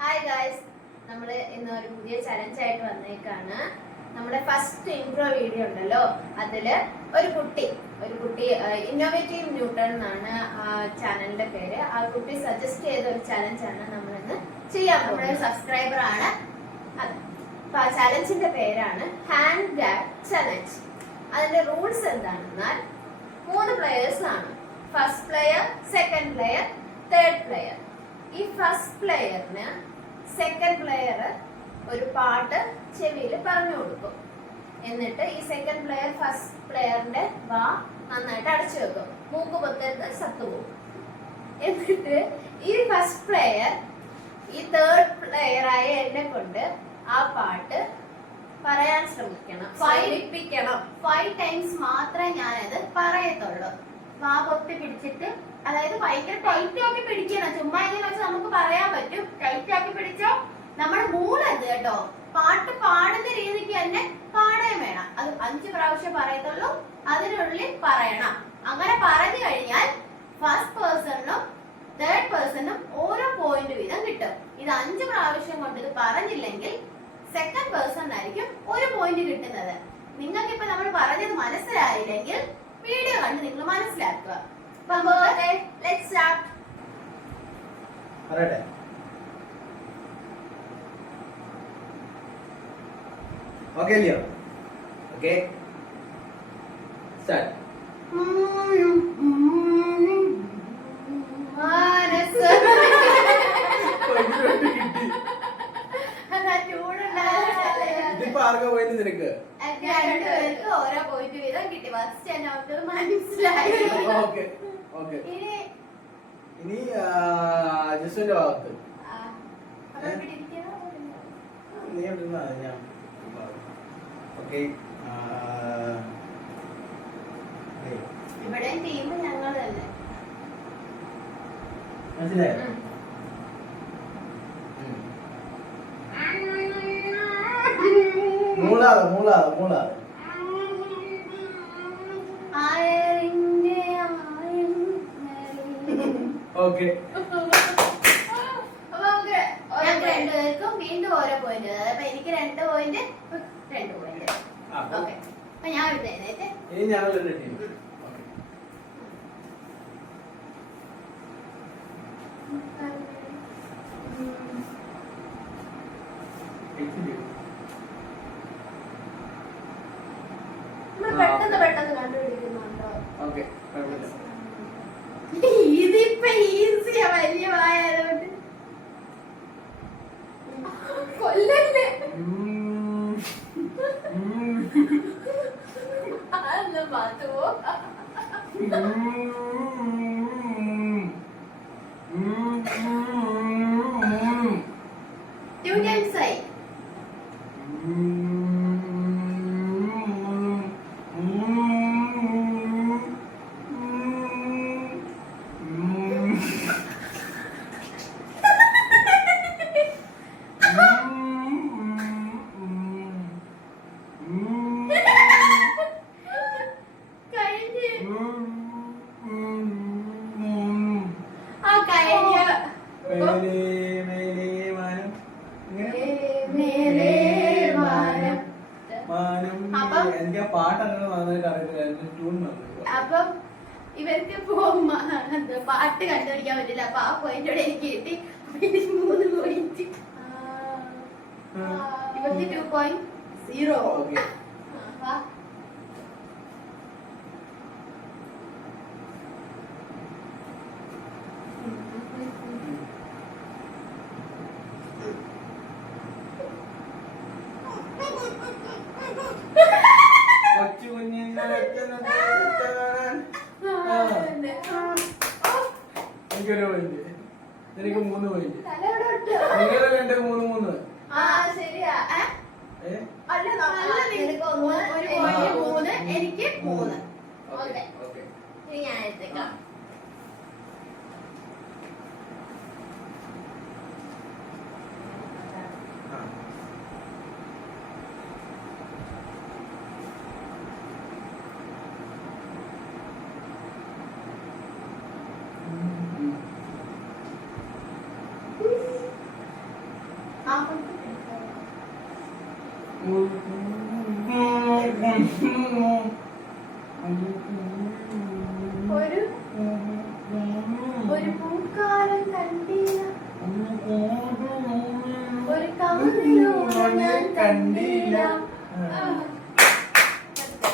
Hi guys, നമ്മള് ഇന്ന് ഒരു പുതിയ ചലഞ്ച് ആയിട്ട് വന്നേക്കാണ്. നമ്മുടെ ഫസ്റ്റ് ഇൻട്രോ വീഡിയോ ഉണ്ടല്ലോ, അതില് ഒരു കുട്ടി ഇന്നോവേറ്റീവ് ന്യൂട്ടൺ എന്നാണ് ആ ചാനലിന്റെ പേര്. ആ കുട്ടി സജസ്റ്റ് ചെയ്ത ഒരു ചലഞ്ചാണ് നമ്മൾ ഇന്ന് ചെയ്യാൻ പോകുന്നത്. നമ്മുടെ സബ്സ്ക്രൈബർ ആണ് അത്. അപ്പൊ ആ ചലഞ്ചിന്റെ പേരാണ് ഹാൻഡ് ഗ്യാഗ് ചലഞ്ച്. അതിന്റെ റൂൾസ് എന്താണെന്നാൽ 3 പ്ലെയേഴ്സ് ആണ്. First player, second player, third player. ഈ ഫസ്റ്റ് പ്ലെയറിന് സെക്കൻഡ് പ്ലെയർ ഒരു പാട്ട് ചെവിയിൽ പറഞ്ഞു കൊടുക്കും. എന്നിട്ട് ഈ സെക്കൻഡ് പ്ലെയർ ഫസ്റ്റ് പ്ലെയറിന്റെ വാ നന്നായിട്ട് അടച്ചു വെക്കും. മൂക്ക് പൊത്തരുത്, സത്തുപോകും. എന്നിട്ട് ഈ ഫസ്റ്റ് പ്ലെയർ ഈ തേർഡ് പ്ലെയർ ആയ എന്നെ കൊണ്ട് ആ പാട്ട് പറയാൻ ശ്രമിക്കണം, ഫൈപ്പിക്കണം. 5 ടൈംസ് മാത്രമേ ഞാനത് പറയത്തുള്ളൂ. വാ പൊത്തി പിടിച്ചിട്ട്, അതായത് ഭയങ്കര ടൈറ്റ് ആക്കി പിടിക്കണം. ചുമ്മാ ഇങ്ങനെ വെച്ച് നമുക്ക് പറയാൻ പറ്റും. ടൈറ്റ് ആക്കി പിടിച്ചോ, നമ്മൾ മൂളരുത് കേട്ടോ. പാട്ട് പാടുന്ന രീതിക്ക് തന്നെ പാടുകയും വേണം. അത് 5 പ്രാവശ്യം പറയത്തുള്ളൂ, അതിനുള്ളിൽ പറയണം. അങ്ങനെ പറഞ്ഞു കഴിഞ്ഞാൽ ഫസ്റ്റ് പേഴ്സണിനും തേർഡ് പേഴ്സണിനും ഓരോ പോയിന്റ് വീതം കിട്ടും. ഇത് 5 പ്രാവശ്യം കൊണ്ട് ഇത് പറഞ്ഞില്ലെങ്കിൽ സെക്കൻഡ് പേഴ്സൺ ആയിരിക്കും 1 പോയിന്റ് കിട്ടുന്നത്. നിങ്ങൾക്ക് ഇപ്പൊ നമ്മൾ പറഞ്ഞത് മനസ്സിലായില്ലെങ്കിൽ വീഡിയോ കണ്ട് നിങ്ങൾ മനസ്സിലാക്കുക. Let's start. Okay, Leo. Okay. Start. നിനക്ക് രണ്ടുപേർക്ക് ഓരോ പോയിന്റ് വീതം കിട്ടി. ഫസ്റ്റ് തന്നെ അവർക്ക് മനസ്സിലായി. ഇനി ജിസുവിന്റെ ഭാഗത്ത് നീ ഞാൻ ഓക്കെ. ഇവിടെ ടീം ഞങ്ങൾ തന്നെ, മനസ്സിലായോ? മൂളാതെ ഓക്കെ. രണ്ടുപേർക്കും വീണ്ടും ഓരോ പോയിന്റ്. അപ്പൊ എനിക്ക് 2 പോയിന്റ്, 2 പോയിന്റ്. ഓക്കെ, അപ്പൊ ഞാൻ എഴുതേന്നേറ്റ്. ഇനി ഞങ്ങളുടെ ടീം. പെട്ടെന്ന് കണ്ടുപിടിക്കുന്നുണ്ടോ? ഓക്കെ, ഇതിപ്പോ ഈസിയാ, വലിയ വായതുകൊണ്ട് കൊല്ലല്ലേ. അതൊന്നും മാറ്റുമോ? 2 times ആയി. അപ്പം ഇവർക്ക് പാട്ട് കണ്ടുപിടിക്കാൻ പറ്റില്ല. അപ്പൊ ആ പോയിന്റോടെ എനിക്ക് കിട്ടി 3 പോയിന്റ്. 22.0. എനിക്കൊരു പോയിന്റ്, എനിക്ക് 3 പോയിന്റ്. നിങ്ങൾ 2 3 ശരിയാ. അല്ല, നിനക്ക് 1, എനിക്ക് 3. ഓക്കെ, ഇനി ഞാൻ എടുത്തേക്കാം. ഒരു പൂക്കാലം കണ്ടില്ല ഒരു കാലം ഞാൻ കണ്ടില്ല.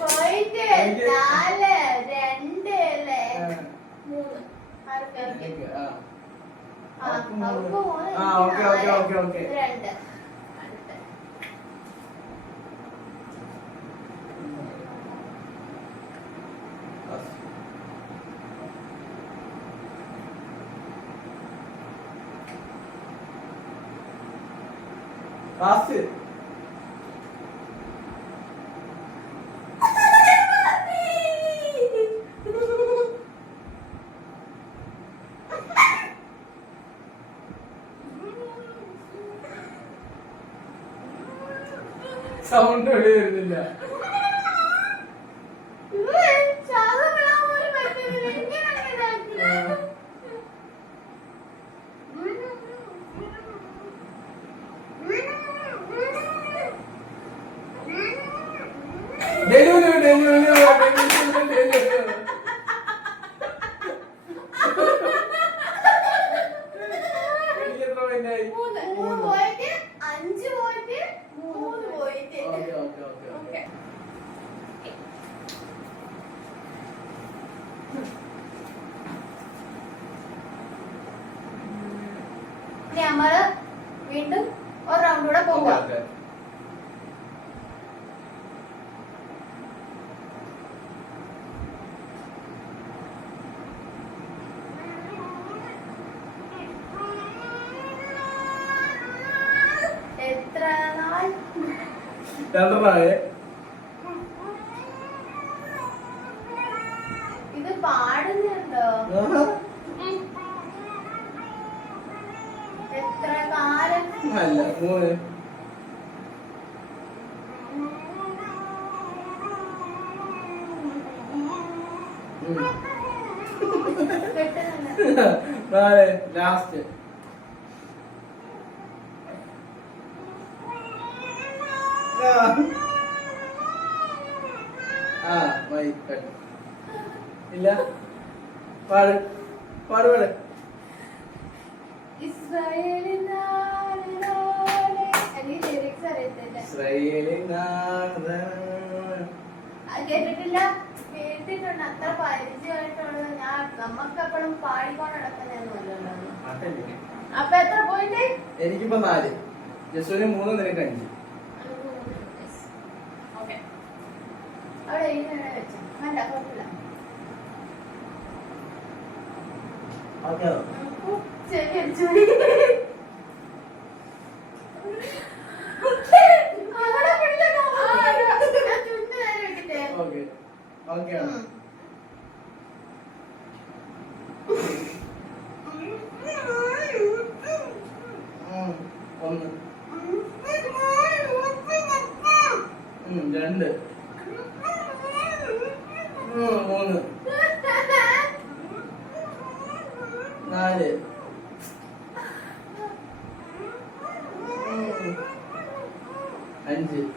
പോയിട്ട് 4, 2 അല്ലേ 3 ഫാസ്റ്റ് സൗണ്ട് എവിടെ വരുന്നില്ല. നമ്മള് വീണ്ടും ഒരു റൗണ്ട് കൂടെ പോവാം. എത്ര നാൾ ഇത് പാടുന്നുണ്ടോ? എത്ര കാലം അല്ല 3 ലാസ്റ്റ് ഇല്ല പാട് പാട് പാട്. കേട്ടിട്ടില്ല, കേട്ടിട്ടുണ്ട്. അത്ര പരിചയമായിട്ടുള്ളത് ഞാൻ നമ്മക്കെപ്പോഴും പാടിക്കൊണ്ട് നടക്കുന്നതൊന്നുമല്ലോ. അപ്പൊ എത്ര പോയിന്റ്? എനിക്കിപ്പോ 4, ജസ്സുവിന് 3, നിനക്ക് 5. അവിടെ വെച്ചു വേണ്ട കുഴപ്പമില്ല. ശരി അടിച്ചു. ഓക്കെ 2 3 4 5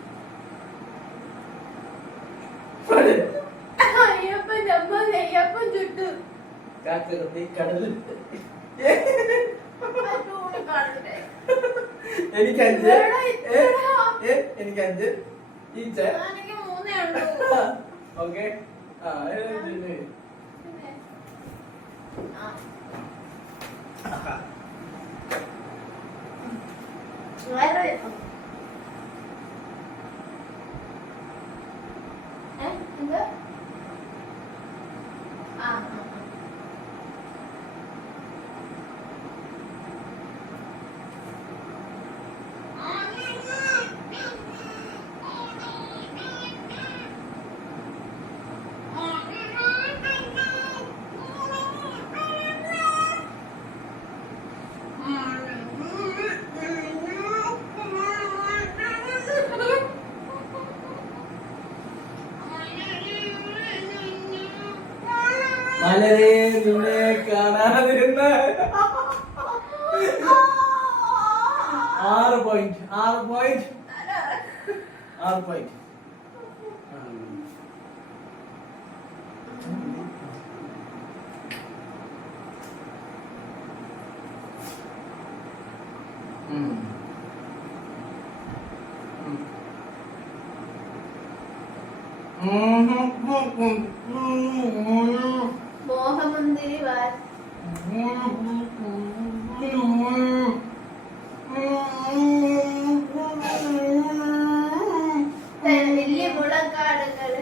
അയ്യപ്പൻ ജമ്മ നെയ്യപ്പൻ ചുട്ടു കാക്കത്തി കടലിട്ട്. എനിക്ക് 5 എനിക്ക് 5 ഈച്ച. എനിക്ക് 3 ഉള്ളൂ. ഓക്കെ മലരെ നിന്നെ കാണാതിരുന്ന 6 പോയിന്റ് 6 പോയിന്റ് 6 പോയിന്റ്. മോഹമുന്തിരി വാൽ വലിയ മുളക്കാടുകള്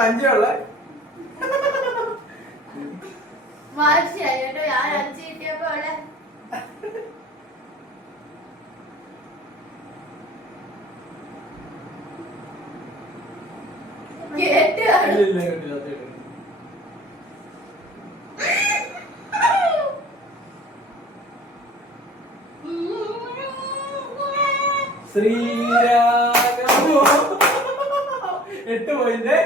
കഞ്ചിയുള്ള വാശിയായി കേട്ടോ ഞാൻ അഞ്ച് കിട്ടിയപ്പോ അവിടെ കേട്ട് ശ്രീരാഗമോ 8 പോയിന്റ്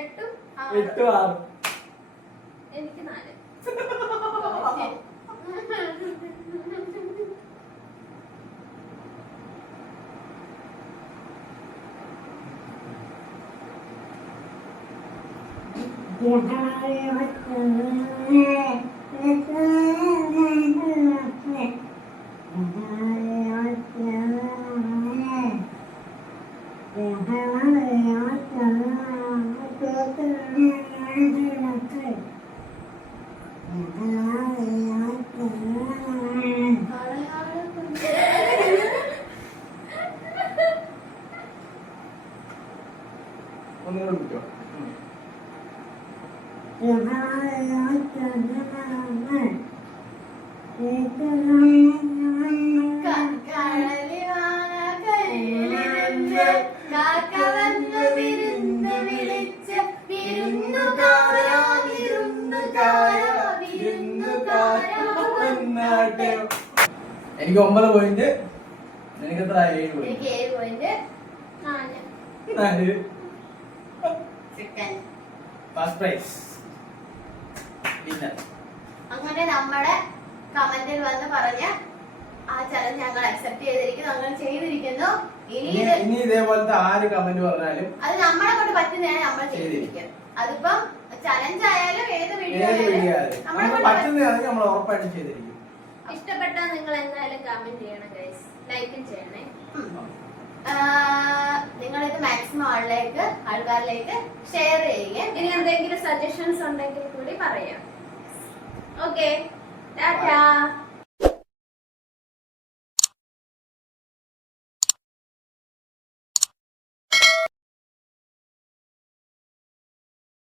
8 6 എനിക്ക് 4 ഒന്നുകൂടെ പിടിച്ചോ. എനിക്ക് 9 പോയിന്റ്. നിനക്ക് എത്ര? 7 പോയിന്റ്. എനിക്ക് 7 point 4 second first prize winner. അങ്ങനെ നമ്മുടെ കമന്റിൽ വന്ന് പറഞ്ഞ ആ ചലഞ്ച് ഞങ്ങൾ അക്സെപ്റ്റ് ചെയ്തിരിക്കുന്നു, ഞങ്ങൾ ചെയ്തിരിക്കുന്നു. ഇനി ഇതേപോലത്തെ ആര് കമന്റ് പറഞ്ഞാലും അത് നമ്മളെ കൊണ്ട് പറ്റുന്നതാണ് നമ്മൾ ചെയ്തിരിക്കുന്നത്. അതിപ്പം ചലഞ്ച് ആയാലും ഏത് വീഡിയോ ആയാലും നമ്മളെ പറ്റുന്നതാണെങ്കിൽ നമ്മൾ ഉറപ്പായിട്ടും ചെയ്തിരിക്കും. ഇഷ്ടപ്പെട്ടാൽ നിങ്ങൾ എന്തായാലും കമന്റ് ചെയ്യണം ഗൈസ്, ലൈക്കും ചെയ്യണേ. നിങ്ങളിത് മാക്സിമം ആൾക്കാരിലേക്ക് ഷെയർ ചെയ്യുക. ഇനി എന്തെങ്കിലും സജഷൻസ് ഉണ്ടെങ്കിൽ കൂടി പറയാം. ഓക്കെ, ടാറ്റാ.